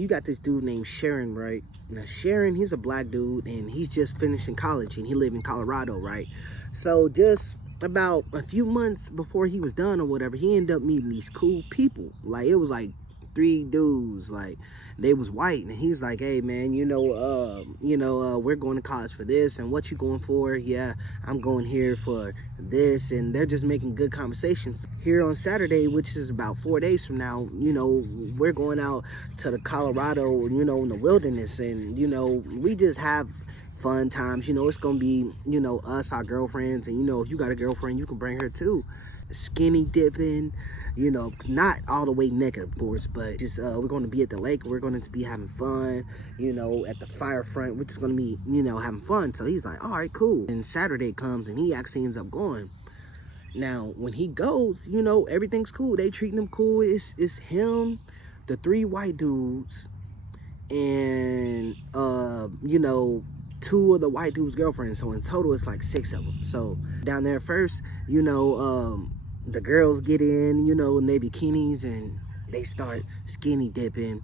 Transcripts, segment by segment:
You got this dude named Sharon, right? Now Sharon, he's a black dude and he's just finishing college and he live in Colorado, right? So just about a few months before he was done or whatever, he ended up meeting these cool people. Like it was like three dudes, like they was white, and he's like, hey man, we're going to college for this, and what you going for? Yeah, I'm going here for this, and they're just making good conversations. Here on Saturday, which is about 4 days from now, we're going out to the Colorado, in the wilderness, and we just have fun times. It's gonna be us, our girlfriends, and if you got a girlfriend, you can bring her too. Skinny dipping, not all the way naked, of course, but just we're going to be at the lake. We're going to be having fun, at the fire front. We're just going to be, having fun. So he's like, all right, cool. And Saturday comes and he actually ends up going. Now, when he goes, everything's cool. They treating him cool. It's him, the three white dudes, and, two of the white dude's girlfriends. So in total, it's like 6 of them. So down there first, the girls get in, in their bikinis, and they start skinny dipping.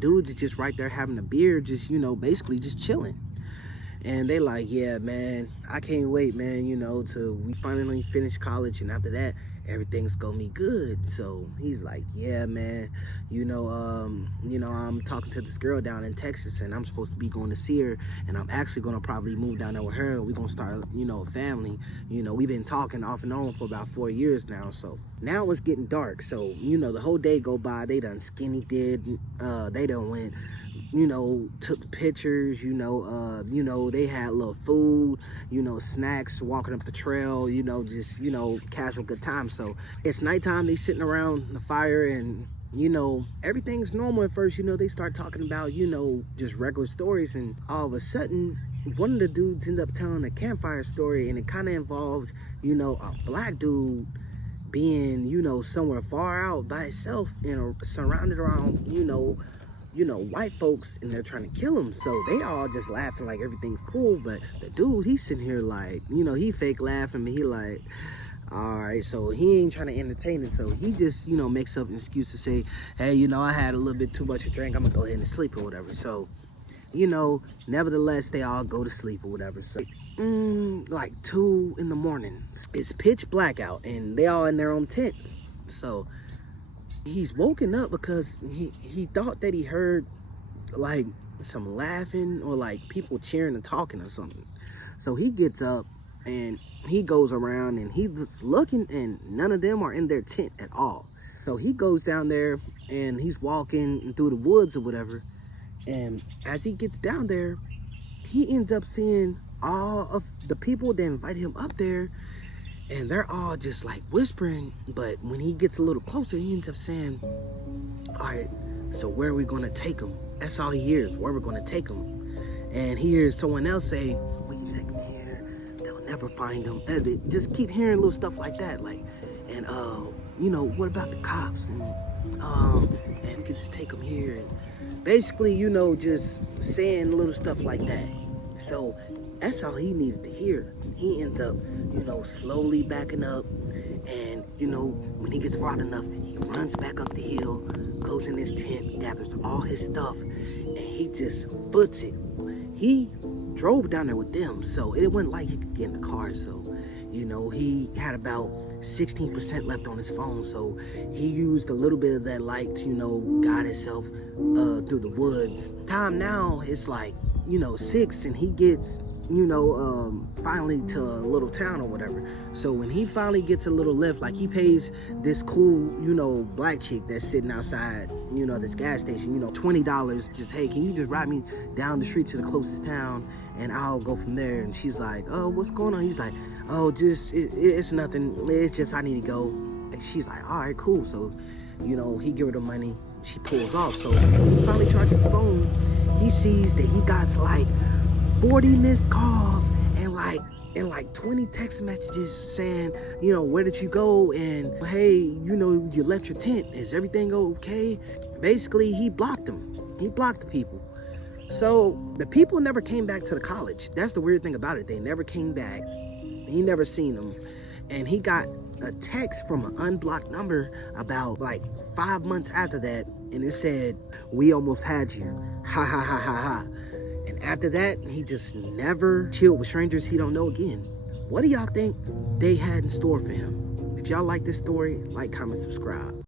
Dudes is just right there having a beer, just, basically just chilling. And they like, yeah, man, I can't wait, man, till we finally finish college, and after that, everything's gonna be good. So he's like, yeah, man, I'm talking to this girl down in Texas, and I'm supposed to be going to see her, and I'm actually gonna probably move down there with her, and we're gonna start, a family. We've been talking off and on for about 4 years now. So now it's getting dark. So, the whole day go by, they done skinny did, they done went, took pictures, they had a little food, snacks, walking up the trail, just, casual good time. So it's nighttime, they sitting around the fire, and, everything's normal at first. They start talking about, just regular stories, and all of a sudden, one of the dudes end up telling a campfire story, and it kind of involves, a black dude being, somewhere far out by itself, surrounded around, white folks, and they're trying to kill him. So they all just laughing like everything's cool. But the dude, he's sitting here like, he fake laughing, but he like, all right. So he ain't trying to entertain it. So he just, makes up an excuse to say, hey, I had a little bit too much to drink. I'm gonna go ahead and sleep or whatever. So, nevertheless, they all go to sleep or whatever. So like 2 in the morning, it's pitch black out, and they all in their own tents. So he's woken up because he thought that he heard like some laughing or like people cheering and talking or something. So he gets up and he goes around, and he's looking, and none of them are in their tent at all. So he goes down there and he's walking through the woods or whatever, and as he gets down there, he ends up seeing all of the people that invite him up there, and they're all just like whispering. But when he gets a little closer, he ends up saying, all right, so where are we gonna take him? That's all he hears, where we're gonna take him. And he hears someone else say, we can take him here, they'll never find him. And they just keep hearing little stuff like that, like, and what about the cops? And we can just take him here. And basically, just saying little stuff like that. So that's all he needed to hear. He ends up, slowly backing up, and, when he gets far enough, he runs back up the hill, goes in his tent, gathers all his stuff, and he just foots it. He drove down there with them, so it wasn't like he could get in the car. So, he had about 16% left on his phone, so he used a little bit of that light to, guide himself through the woods. Time now, it's like, 6, and he gets, finally to a little town or whatever. So when he finally gets a little lift, like he pays this cool, black chick that's sitting outside, this gas station, $20, just, hey, can you just ride me down the street to the closest town, and I'll go from there. And she's like, oh, what's going on? He's like, oh, just, it's nothing. It's just, I need to go. And she's like, all right, cool. So, he give her the money. She pulls off. So when he finally charges his phone, he sees that he got like 40 missed calls and like 20 text messages saying, where did you go? And hey, you left your tent. Is everything okay? Basically, he blocked them. He blocked the people. So the people never came back to the college. That's the weird thing about it. They never came back. He never seen them. And he got a text from an unblocked number about like 5 months after that and it said, "We almost had you. Ha ha ha ha ha." And after that, he just never chilled with strangers he don't know again. What do y'all think they had in store for him? If y'all like this story, like, comment, subscribe.